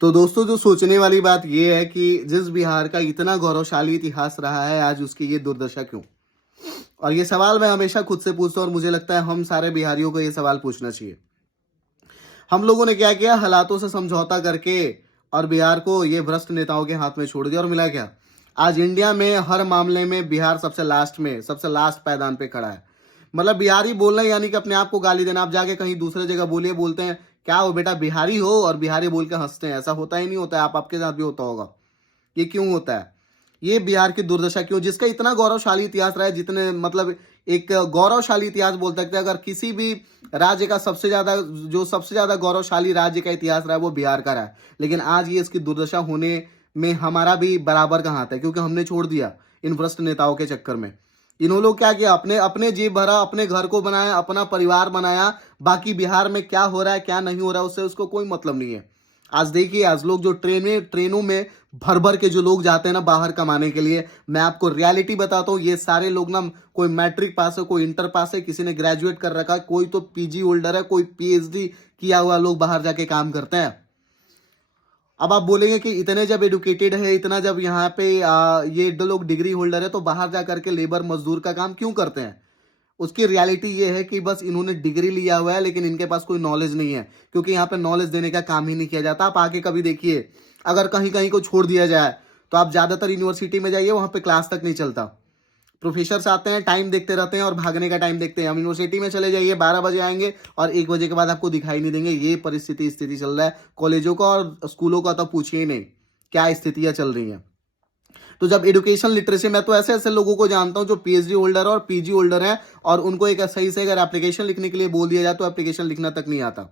तो दोस्तों, जो सोचने वाली बात ये है कि जिस बिहार का इतना गौरवशाली इतिहास रहा है, आज उसकी ये दुर्दशा क्यों? और ये सवाल मैं हमेशा खुद से पूछता हूँ और मुझे लगता है हम सारे बिहारियों को ये सवाल पूछना चाहिए। हम लोगों ने क्या किया? हालातों से समझौता करके और बिहार को ये भ्रष्ट नेताओं के हाथ में छोड़ दिया, और मिला क्या? आज इंडिया में हर मामले में बिहार सबसे लास्ट में, सबसे लास्ट पायदान पे खड़ा है। मतलब बिहारी बोलना यानी कि अपने आप को गाली देना। आप जाके कहीं दूसरे जगह बोलिए, बोलते हैं क्या हो बेटा बिहारी हो, और बिहारी बोल के हंसते हैं। ऐसा होता ही नहीं होता है। आपके साथ भी होता होगा। ये क्यों होता है? ये बिहार की दुर्दशा क्यों, जिसका इतना गौरवशाली इतिहास रहा है, जितने मतलब एक गौरवशाली इतिहास बोल सकते हैं। अगर किसी भी राज्य का सबसे ज्यादा गौरवशाली राज्य का इतिहास रहा है, वो बिहार का रहा है। लेकिन आज ये इसकी दुर्दशा होने में हमारा भी बराबर का हाथ है, क्योंकि हमने छोड़ दिया इन भ्रष्ट नेताओं के चक्कर में। इन्होंने लोग क्या किया? अपने अपने जेब भरा, अपने घर को बनाया, अपना परिवार बनाया। बाकी बिहार में क्या हो रहा है क्या नहीं हो रहा है, उससे उसको कोई मतलब नहीं है। आज देखिए, आज लोग जो ट्रेनों में भर भर के जो लोग जाते हैं ना बाहर कमाने के लिए, मैं आपको रियलिटी बताता हूँ, ये सारे लोग ना, कोई मैट्रिक पास है, कोई इंटर पास है, किसी ने ग्रेजुएट कर रखा है, कोई तो पीजी होल्डर है, कोई पीएचडी किया हुआ लोग बाहर जाके काम करते हैं। अब आप बोलेंगे कि इतने जब एडुकेटेड है, इतना जब यहाँ पे ये दो लोग डिग्री होल्डर है, तो बाहर जा करके लेबर मजदूर का काम क्यों करते हैं? उसकी रियलिटी ये है कि बस इन्होंने डिग्री लिया हुआ है, लेकिन इनके पास कोई नॉलेज नहीं है, क्योंकि यहाँ पे नॉलेज देने का काम ही नहीं किया जाता। आप आके कभी देखिए, अगर कहीं कहीं को छोड़ दिया जाए, तो आप ज़्यादातर यूनिवर्सिटी में जाइए, वहाँ पे क्लास तक नहीं चलता। प्रोफेसर्स आते हैं, टाइम देखते रहते हैं और भागने का टाइम देखते हैं। हम यूनिवर्सिटी में चले जाइए, 12 बजे आएंगे और 1 बजे के बाद आपको दिखाई नहीं देंगे। ये स्थिति चल रहा है कॉलेजों का, और स्कूलों का तो पूछिए ही नहीं क्या स्थितियाँ चल रही हैं। तो जब एजुकेशन लिटरेसी, मैं तो ऐसे ऐसे लोगों को जानता हूं जो पीएचडी होल्डर और पीजी होल्डर हैं, और उनको एक सही से अगर एप्लीकेशन लिखने के लिए बोल दिया जाए तो एप्लीकेशन लिखना तक नहीं आता।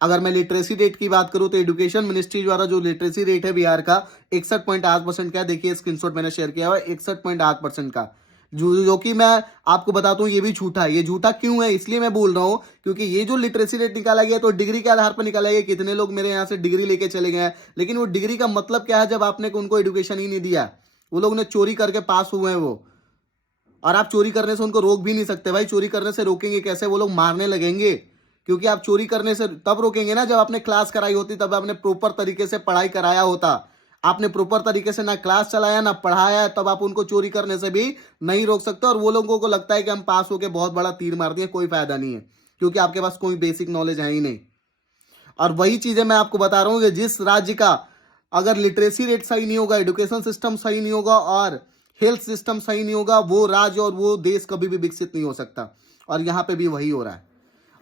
अगर मैं लिटरेसी रेट की बात करूं, तो एजुकेशन मिनिस्ट्री द्वारा जो लिटरेसी रेट है बिहार का 61.8% का, देखिए स्क्रीनशॉट मैंने शेयर किया हुआ है, 61.8% का। जो कि मैं आपको बताता हूं, ये भी झूठा है। ये झूठा क्यों है, इसलिए मैं बोल रहा हूं क्योंकि ये जो लिटरेसी रेट निकाला गया, तो डिग्री के आधार पर निकाला गया। कितने लोग मेरे यहाँ से डिग्री लेके चले गए हैं, लेकिन वो डिग्री का मतलब क्या है जब आपने उनको एजुकेशन ही नहीं दिया? वो लोग ने चोरी करके पास हुए हैं वो, और आप चोरी करने से उनको रोक भी नहीं सकते भाई। चोरी करने से रोकेंगे कैसे? वो लोग मारने लगेंगे। क्योंकि आप चोरी करने से तब रोकेंगे ना जब आपने क्लास कराई होती, तब आपने प्रॉपर तरीके से पढ़ाई कराया होता। आपने प्रॉपर तरीके से ना क्लास चलाया ना पढ़ाया, तब आप उनको चोरी करने से भी नहीं रोक सकते। और वो लोगों को लगता है कि हम पास होके बहुत बड़ा तीर मार दिए, कोई फायदा नहीं है, क्योंकि आपके पास कोई बेसिक नॉलेज है ही नहीं। और वही चीजें मैं आपको बता रहा हूं कि जिस राज्य का अगर लिटरेसी रेट सही नहीं होगा, एजुकेशन सिस्टम सही नहीं होगा और हेल्थ सिस्टम सही नहीं होगा, वो राज्य और वो देश कभी भी विकसित नहीं हो सकता। और यहाँ पे भी वही हो रहा है।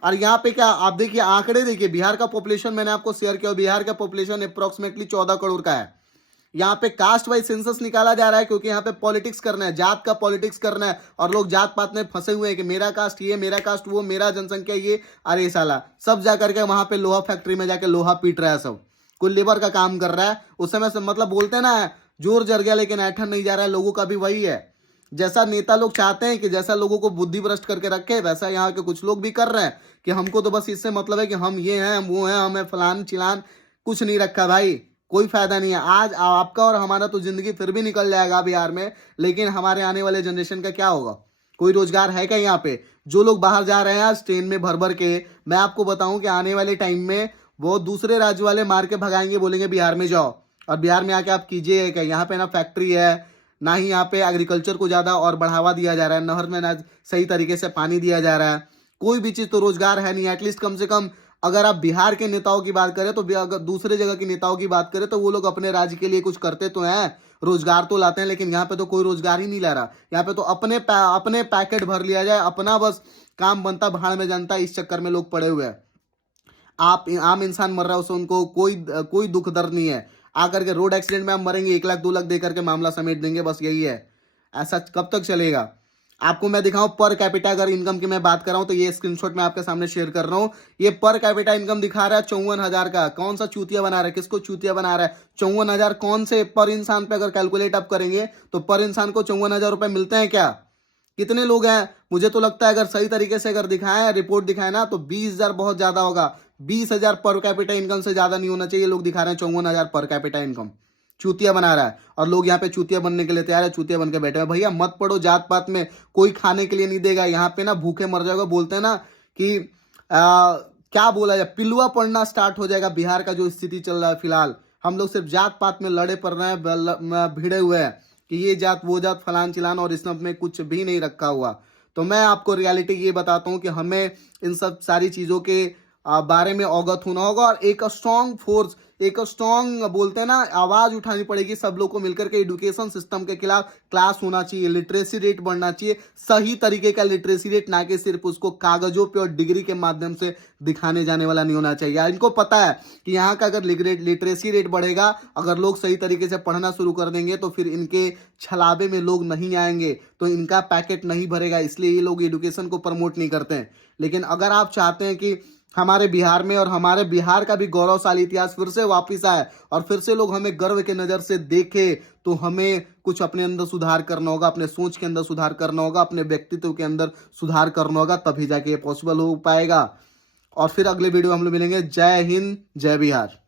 और यहाँ पे क्या आप देखिए, आंकड़े देखिए, बिहार का पॉपुलेशन मैंने आपको शेयर किया, बिहार का पॉपुलेशन अप्रोक्सीमेटली 14 करोड़ का है। यहाँ पे कास्ट वाइज सेंसस निकाला जा रहा है, क्योंकि यहाँ पे पॉलिटिक्स करना है, जात का पॉलिटिक्स करना है। और लोग जात पात में फंसे हुए हैं कि मेरा कास्ट ये, मेरा कास्ट वो, मेरा जनसंख्या ये। अरे साला, सब जाकर के वहां पे लोहा फैक्ट्री में जाके लोहा पीट रहा है सब। कोई लेबर का काम कर रहा है उस समय से, मतलब बोलते हैं ना, जोर जर गया लेकिन ऐठन नहीं जा रहा है। लोगों का भी वही है। जैसा नेता लोग चाहते हैं कि जैसा लोगों को बुद्धि भ्रष्ट करके रखे, वैसा यहाँ के कुछ लोग भी कर रहे हैं कि हमको तो बस इससे मतलब है कि हम ये हैं, हम वो हैं, हमें फलान चिलान। कुछ नहीं रखा भाई, कोई फायदा नहीं है। आज आपका और हमारा तो जिंदगी फिर भी निकल जाएगा बिहार में, लेकिन हमारे आने वाले जनरेशन का क्या होगा? कोई रोजगार है क्या यहाँ पे? जो लोग बाहर जा रहे हैं आज ट्रेन में भर भर के, मैं आपको बताऊं कि आने वाले टाइम में वो दूसरे राज्य वाले मार के भगाएंगे, बोलेंगे बिहार में जाओ। और बिहार में आके आप कीजिए क्या? यहाँ पे ना फैक्ट्री है, ना ही यहाँ पे एग्रीकल्चर को ज्यादा और बढ़ावा दिया जा रहा है, नहर में ना सही तरीके से पानी दिया जा रहा है। कोई भी चीज तो रोजगार है नहीं। एटलीस्ट कम से कम अगर आप बिहार के नेताओं की बात करें, तो अगर दूसरे जगह के नेताओं की बात करें, तो वो लोग अपने राज्य के लिए कुछ करते तो हैं, रोजगार तो लाते हैं। लेकिन यहाँ पे तो कोई रोजगार ही नहीं ला रहा। यहाँ पे तो अपने पैकेट भर लिया जाए, अपना बस काम बनता, भाड़ में जनता, इस चक्कर में लोग पड़े हुए हैं। आप आम इंसान मर रहा है, उससे उनको कोई कोई दुख दर्द नहीं है। आकर के रोड एक्सीडेंट में हम मरेंगे, 1 लाख 2 लाख देकर के मामला समेट देंगे, बस यही है। ऐसा कब तक चलेगा? आपको मैं दिखाऊं पर कैपिटा अगर इनकम की मैं बात कर रहा हूं, तो ये स्क्रीनशॉट मैं आपके सामने शेयर कर रहा हूं। ये पर कैपिटा इनकम दिखा रहा है 54,000 का। कौन सा चूतिया बना रहा है? किसको चूतिया बना रहा है? 54,000 कौन से पर इंसान पे अगर कैलकुलेट आप करेंगे, तो पर इंसान को 54,000 रुपए मिलते हैं क्या? कितने लोग हैं? मुझे तो लगता है अगर सही तरीके से अगर दिखाएं, रिपोर्ट दिखाए ना, तो 20,000 बहुत ज्यादा होगा। 20,000 पर कैपिटा इनकम से ज्यादा नहीं होना चाहिए। लोग दिखा रहे हैं 54,000 पर कैपिटा इनकम। चूतिया बना रहा है, और लोग यहाँ पे चूतिया बनने के लिए तैयार है, चूतिया बन के बैठे हैं। भैया मत पढ़ो जात पात में, कोई खाने के लिए नहीं देगा यहाँ पे ना, भूखे मर जाएगा। बोलते हैं ना कि क्या बोला जाए, पिलुआ पड़ना स्टार्ट हो जाएगा। बिहार का जो स्थिति चल रहा है फिलहाल, हम लोग सिर्फ जात पात में लड़े पड़ रहे हैं, भिड़े हुए हैं कि ये जात वो जात फलान चिलान, और इसमें में कुछ भी नहीं रखा हुआ। तो मैं आपको रियलिटी ये बताता हूँ कि हमें इन सब सारी चीज़ों के बारे में अवगत होना होगा, और एक स्ट्रॉन्ग फोर्स, एक स्ट्रॉन्ग बोलते हैं ना आवाज उठानी पड़ेगी सब लोग को मिलकर के। एजुकेशन सिस्टम के खिलाफ क्लास होना चाहिए, लिटरेसी रेट बढ़ना चाहिए, सही तरीके का लिटरेसी रेट, ना कि सिर्फ उसको कागजों पे और डिग्री के माध्यम से दिखाने जाने वाला नहीं होना चाहिए। इनको पता है कि यहाँ का अगर लिटरेसी रेट बढ़ेगा, अगर लोग सही तरीके से पढ़ना शुरू कर देंगे, तो फिर इनके छलावे में लोग नहीं आएंगे, तो इनका पैकेट नहीं भरेगा, इसलिए ये लोग एजुकेशन को प्रमोट नहीं करते हैं। लेकिन अगर आप चाहते हैं कि हमारे बिहार में और हमारे बिहार का भी गौरवशाली इतिहास फिर से वापस आए और फिर से लोग हमें गर्व के नज़र से देखे, तो हमें कुछ अपने अंदर सुधार करना होगा, अपने सोच के अंदर सुधार करना होगा, अपने व्यक्तित्व के अंदर सुधार करना होगा, तभी जाके ये पॉसिबल हो पाएगा। और फिर अगले वीडियो हम लोग मिलेंगे। जय हिंद, जय बिहार।